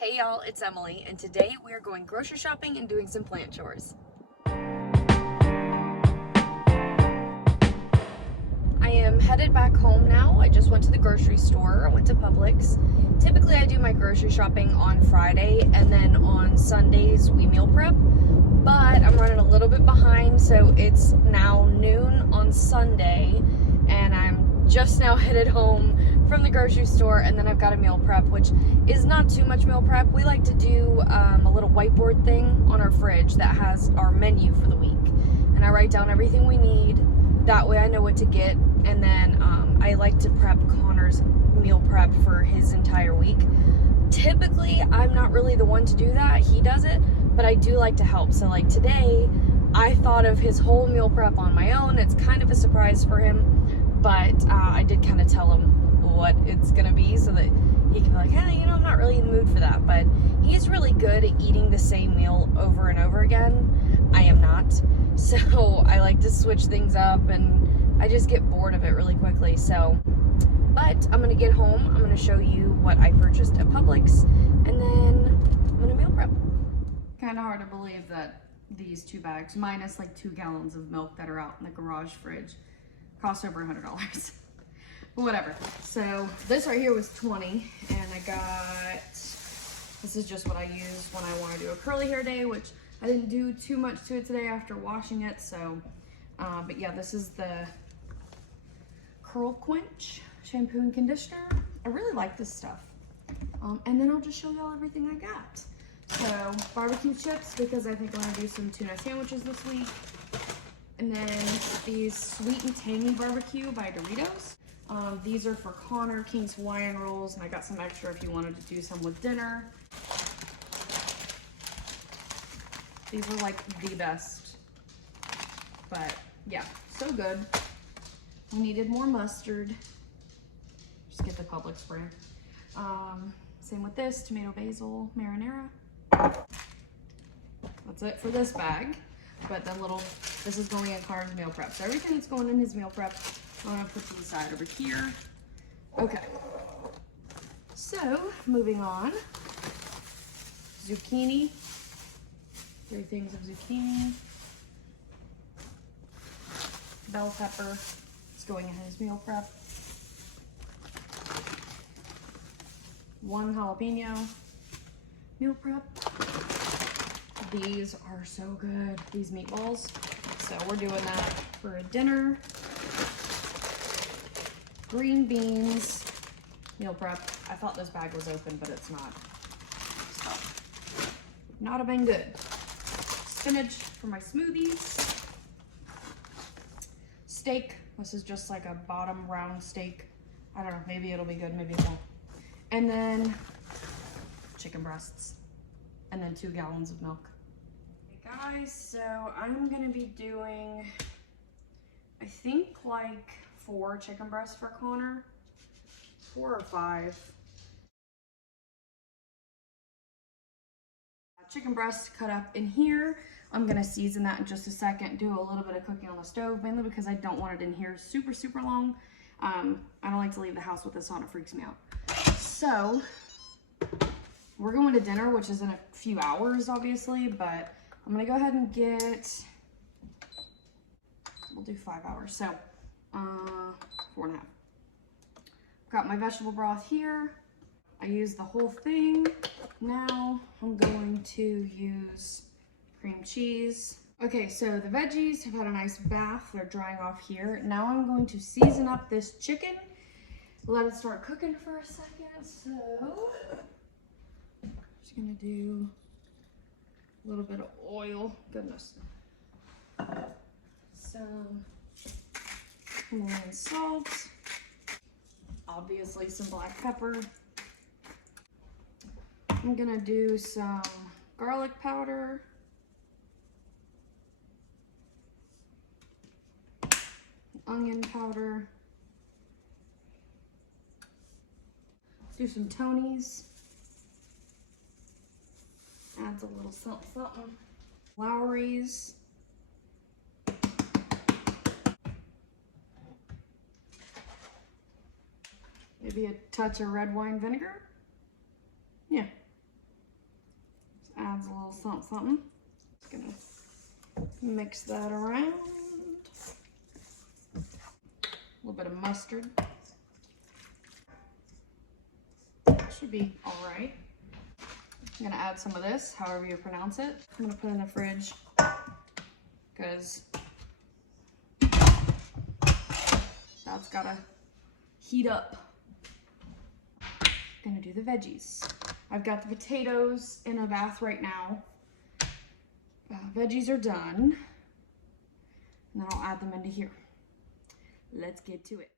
Hey y'all, it's Emily, and today we are going grocery shopping and doing some plant chores. I am headed back home now. I just went to the grocery store. I went to Publix. Typically I do my grocery shopping on Friday, and then on Sundays we meal prep, but I'm running a little bit behind, so it's now noon on Sunday, and I'm just now headed home from the grocery store, and then I've got a meal prep, which is not too much meal prep. We like to do a little whiteboard thing on our fridge that has our menu for the week, and I write down everything we need. That way I know what to get, and then I like to prep Connor's meal prep for his entire week. Typically, I'm not really the one to do that. He does it, but I do like to help. So like today, I thought of his whole meal prep on my own. It's kind of a surprise for him, but I did kind of tell him what it's gonna be so that he can be like, hey, I'm not really in the mood for that. But he's really good at eating the same meal over and over again. I am not. So I like to switch things up, and I just get bored of it really quickly. So, but I'm gonna get home. I'm gonna show you what I purchased at Publix, and then I'm gonna meal prep. Kind of hard to believe that these 2 bags, minus like 2 gallons of milk that are out in the garage fridge, cost over $100. But whatever. So this right here was 20, and I got, this is just what I use when I want to do a curly hair day, which I didn't do too much to it today after washing it. So, but yeah, this is the Curl Quench shampoo and conditioner. I really like this stuff. And then I'll just show y'all everything I got. So barbecue chips, because I think I'm gonna do some tuna sandwiches this week. And then these sweet and tangy barbecue by Doritos. These are for Connor, King's Hawaiian rolls, and I got some extra if you wanted to do some with dinner. These are like the best, but yeah, so good. We needed more mustard. Just get the Publix brand. Same with this, tomato basil marinara. That's it for this bag. But then this is going in Connor's meal prep. So everything that's going in his meal prep, I'm gonna put to the side over here. Okay. So, moving on. Zucchini. 3 things of zucchini. Bell pepper is going in his meal prep. 1 jalapeno meal prep. These are so good, these meatballs. So we're doing that for a dinner. Green beans meal prep. I thought this bag was open, but it's not. So, not have been good. Spinach for my smoothies. Steak. This is just like a bottom round steak. I don't know, maybe it'll be good, maybe it won't. And then chicken breasts. And then 2 gallons of milk. Hey guys, so I'm gonna be doing, I think like 4 chicken breasts for Connor. 4 or 5. Chicken breast cut up in here. I'm gonna season that in just a second, do a little bit of cooking on the stove, mainly because I don't want it in here super, super long. I don't like to leave the house with this on, it freaks me out. So, we're going to dinner, which is in a few hours, obviously, but I'm gonna go ahead and we'll do 5 hours, so 4.5. Got my vegetable broth here. I used the whole thing. Now I'm going to use cream cheese. Okay, so the veggies have had a nice bath. They're drying off here. Now I'm going to season up this chicken. Let it start cooking for a second. So, just gonna do a little bit of oil. Goodness. Some Himalayan salt. Obviously some black pepper. I'm gonna do some garlic powder. Onion powder. Do some Tony's. Adds a little something, something. Lowry's. Maybe a touch of red wine vinegar. Yeah, something. Just gonna mix that around. A little bit of mustard. Should be all right. I'm gonna add some of this, however you pronounce it. I'm gonna put it in the fridge because that's gotta heat up. I'm gonna do the veggies. I've got the potatoes in a bath right now. Veggies are done. And then I'll add them into here. Let's get to it.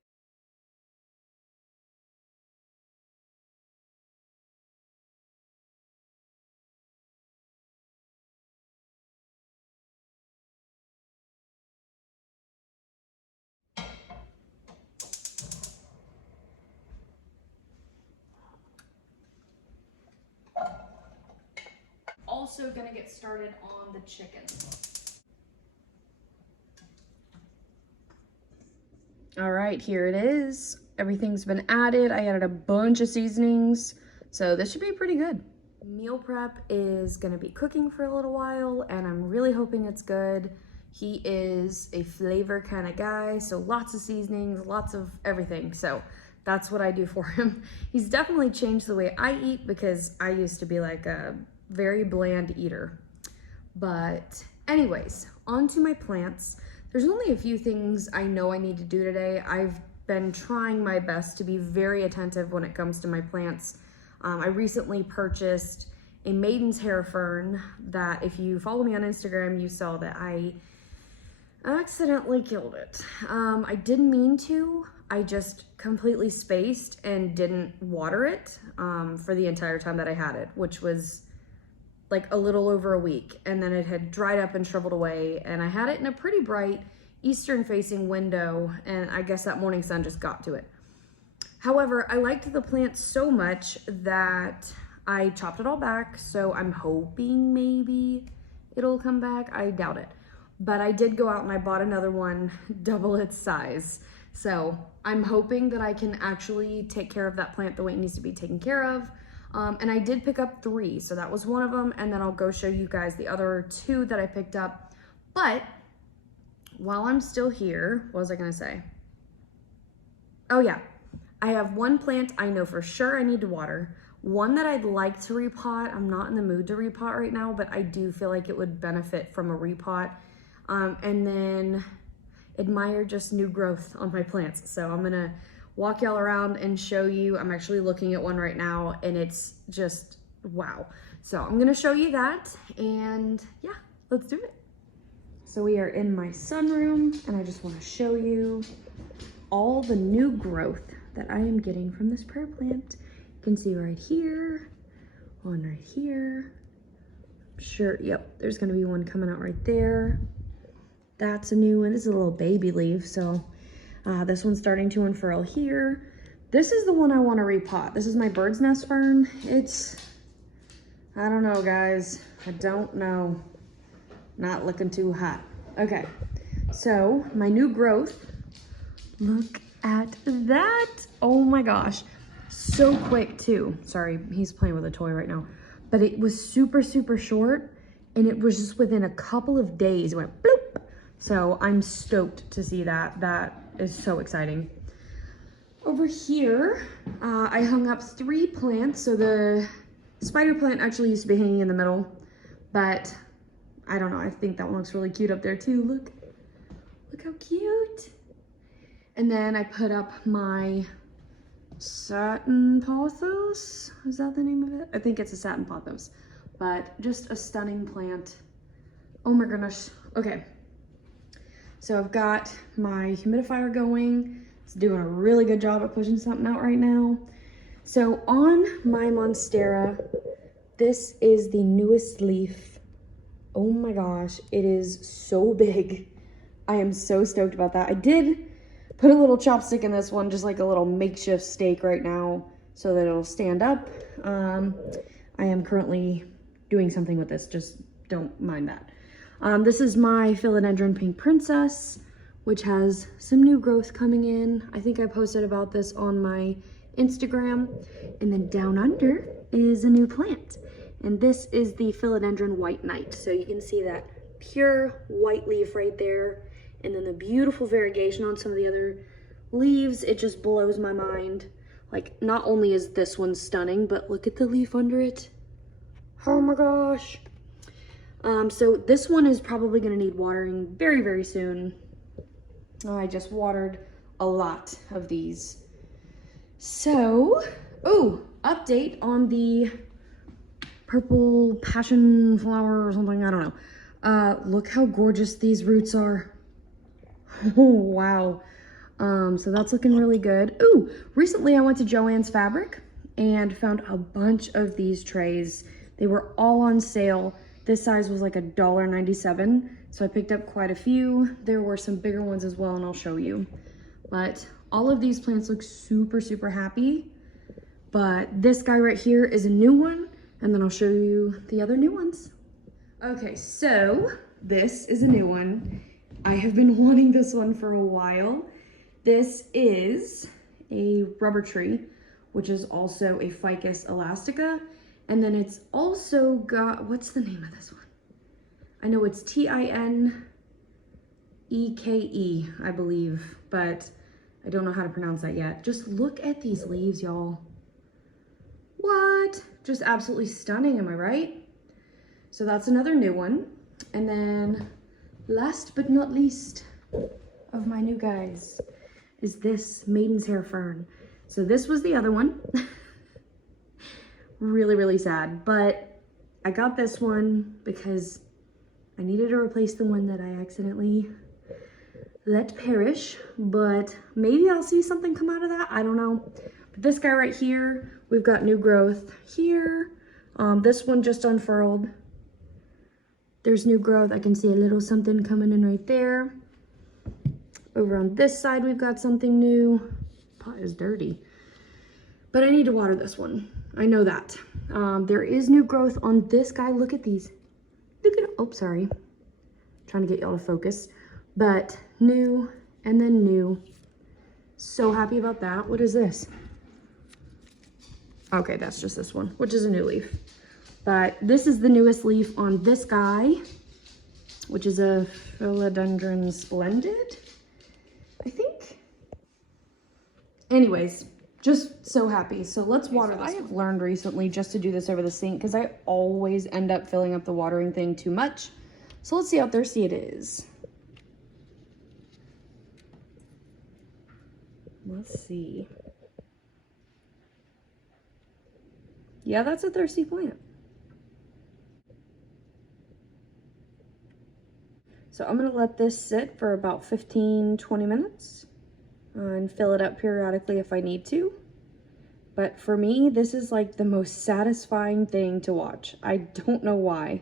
Also gonna get started on the chicken. All right, here it is. Everything's been added. I added a bunch of seasonings, so this should be pretty good. Meal prep is gonna be cooking for a little while, and I'm really hoping it's good. He is a flavor kind of guy, so lots of seasonings, lots of everything. So that's what I do for him. He's definitely changed the way I eat because I used to be like a very bland eater. But anyways, on to my plants. There's only a few things I know I need to do today. I've been trying my best to be very attentive when it comes to my plants. I recently purchased a maiden's hair fern that, if you follow me on Instagram, you saw that I accidentally killed it. I didn't mean to. I just completely spaced and didn't water it for the entire time that I had it, which was like a little over a week, and then it had dried up and shriveled away, and I had it in a pretty bright eastern facing window, and I guess that morning sun just got to it. However, I liked the plant so much that I chopped it all back, so I'm hoping maybe it'll come back. I doubt it. But I did go out and I bought another one, double its size. So I'm hoping that I can actually take care of that plant the way it needs to be taken care of. And I did pick up 3, so that was one of them, and then I'll go show you guys the other 2 that I picked up. But while I'm still here, what was I gonna say? Oh yeah, I have one plant I know for sure I need to water, one that I'd like to repot. I'm not in the mood to repot right now, but I do feel like it would benefit from a repot. And then admire just new growth on my plants. So I'm gonna walk y'all around and show you. I'm actually looking at one right now and it's just wow. So I'm gonna show you that, and yeah, let's do it. So we are in my sunroom, and I just want to show you all the new growth that I am getting from this prayer plant. You can see right here, one right here. Sure, yep, there's gonna be one coming out right there. That's a new one. This is a little baby leaf, so this one's starting to unfurl here. This is the one I want to repot. This is my bird's nest fern. It's, I don't know, guys. I don't know. Not looking too hot. Okay, so my new growth. Look at that. Oh my gosh. So quick too. Sorry, he's playing with a toy right now. But it was super, super short, and it was just within a couple of days. It went bloop. So I'm stoked to see that. That is so exciting. Over here, I hung up 3 plants. So the spider plant actually used to be hanging in the middle, but I don't know. I think that one looks really cute up there too. Look how cute. And then I put up my satin pothos. Is that the name of it? I think it's a satin pothos, but just a stunning plant. Oh my goodness. Okay. So I've got my humidifier going. It's doing a really good job at pushing something out right now. So on my Monstera, this is the newest leaf. Oh my gosh, it is so big. I am so stoked about that. I did put a little chopstick in this one, just like a little makeshift stake right now, so that it'll stand up. I am currently doing something with this, just don't mind that. This is my Philodendron Pink Princess, which has some new growth coming in. I think I posted about this on my Instagram. And then down under is a new plant. And this is the Philodendron White Knight. So you can see that pure white leaf right there. And then the beautiful variegation on some of the other leaves. It just blows my mind. Like, not only is this one stunning, but look at the leaf under it. Oh my gosh. So this one is probably gonna need watering very, very soon. I just watered a lot of these. So, oh, update on the purple passion flower or something, I don't know. Look how gorgeous these roots are. Oh, wow. So that's looking really good. Ooh, recently I went to Joann's Fabric and found a bunch of these trays. They were all on sale. This size was like $1.97, so I picked up quite a few. There were some bigger ones as well, and I'll show you. But all of these plants look super, super happy. But this guy right here is a new one, and then I'll show you the other new ones. Okay, so this is a new one. I have been wanting this one for a while. This is a rubber tree, which is also a Ficus elastica. And then it's also got, what's the name of this one? I know it's Tineke, I believe, but I don't know how to pronounce that yet. Just look at these leaves, y'all. What? Just absolutely stunning, am I right? So that's another new one. And then last but not least of my new guys is this Maiden's Hair Fern. So this was the other one. Really, really sad, but I got this one because I needed to replace the one that I accidentally let perish, but maybe I'll see something come out of that. I don't know. But this guy right here, we've got new growth here. This one just unfurled. There's new growth. I can see a little something coming in right there. Over on this side, we've got something new. Pot is dirty, but I need to water this one. I know that. There is new growth on this guy. Look at these. Look at, oh, sorry. Trying to get y'all to focus. But new and then new. So happy about that. What is this? Okay, that's just this one, which is a new leaf. But this is the newest leaf on this guy, which is a Philodendron Splendid, I think. Anyways, just so happy. So let's water this. I have learned recently just to do this over the sink because I always end up filling up the watering thing too much. So let's see how thirsty it is. Let's see. Yeah, that's a thirsty plant. So I'm gonna let this sit for about 15-20 minutes and fill it up periodically if I need to. But for me, this is like the most satisfying thing to watch. I don't know why,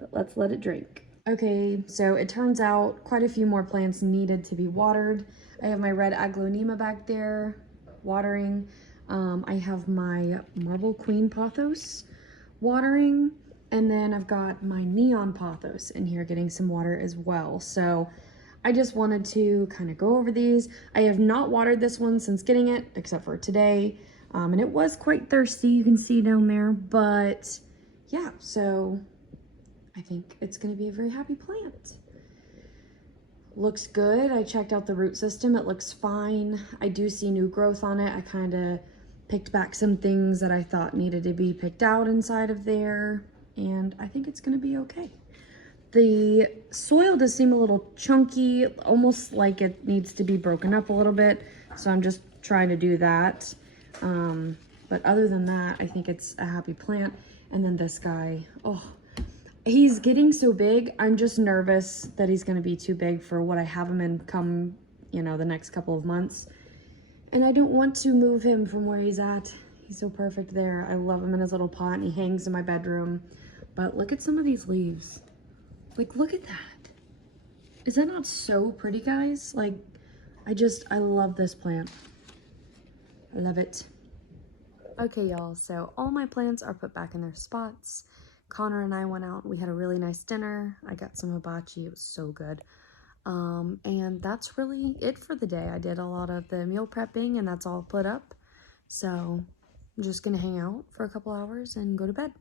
but let's let it drink. Okay, so it turns out quite a few more plants needed to be watered. I have my red aglaonema back there watering. I have my marble queen pothos watering. And then I've got my neon pothos in here getting some water as well. So I just wanted to kind of go over these. I have not watered this one since getting it, except for today. And it was quite thirsty, you can see down there. But yeah, so I think it's gonna be a very happy plant. Looks good. I checked out the root system. It looks fine. I do see new growth on it. I kind of picked back some things that I thought needed to be picked out inside of there. And I think it's gonna be okay. The soil does seem a little chunky, almost like it needs to be broken up a little bit. So I'm just trying to do that. But other than that, I think it's a happy plant. And then this guy, oh, he's getting so big. I'm just nervous that he's gonna be too big for what I have him in come, you know, the next couple of months. And I don't want to move him from where he's at. He's so perfect there. I love him in his little pot and he hangs in my bedroom. But look at some of these leaves. Like, look at that. Is that not so pretty, guys? Like, I love this plant. I love it. Okay, y'all, so all my plants are put back in their spots. Connor and I went out, we had a really nice dinner. I got some hibachi, it was so good. And that's really it for the day. I did a lot of the meal prepping and that's all put up. So I'm just gonna hang out for a couple hours and go to bed.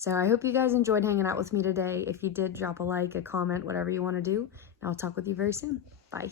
So I hope you guys enjoyed hanging out with me today. If you did, drop a like, a comment, whatever you want to do. And I'll talk with you very soon. Bye.